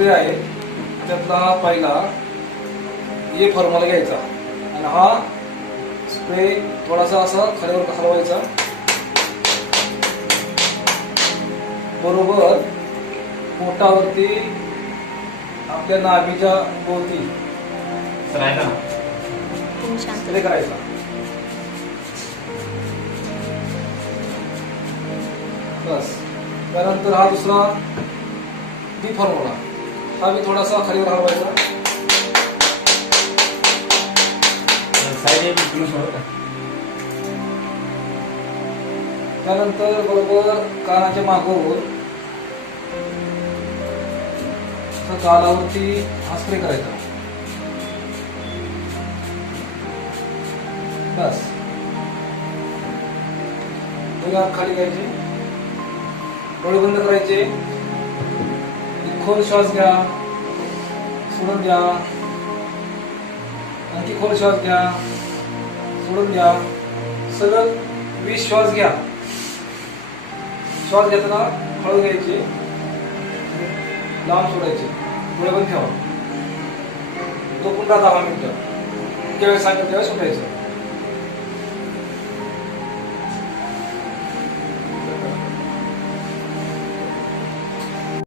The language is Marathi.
स्प्रे आहे त्यातला पहिला ये फॉर्म्युला घ्यायचा आणि हा स्प्रे थोडासा असा खालीवर हलवायचा बरोबर पोटावरती आपल्या नाभीच्या भोवती स्प्रे करायचा. बस. त्यानंतर हा दुसरा बी फॉर्म्युला हा बी थोडासा खालीवर हलवायचा. त्यानंतर बरोबर कानाच्या मागोवर कानावरती हा स्प्रे करायचा. बस. खाली घ्यायचे, डोळे बंद करायचे, खोल श्वास घ्या, सोडून द्या, आणखी खोल श्वास घ्या, सोडून द्या. सलग 20 श्वास घ्या. श्वास घेताना हळू घ्यायचे, लांब सोडायचे, डोळे बंद ठेवा. तो पुन्हा 10 मिनिटं ज्यावेळेस सांगितलं त्यावेळेस सोडायचं.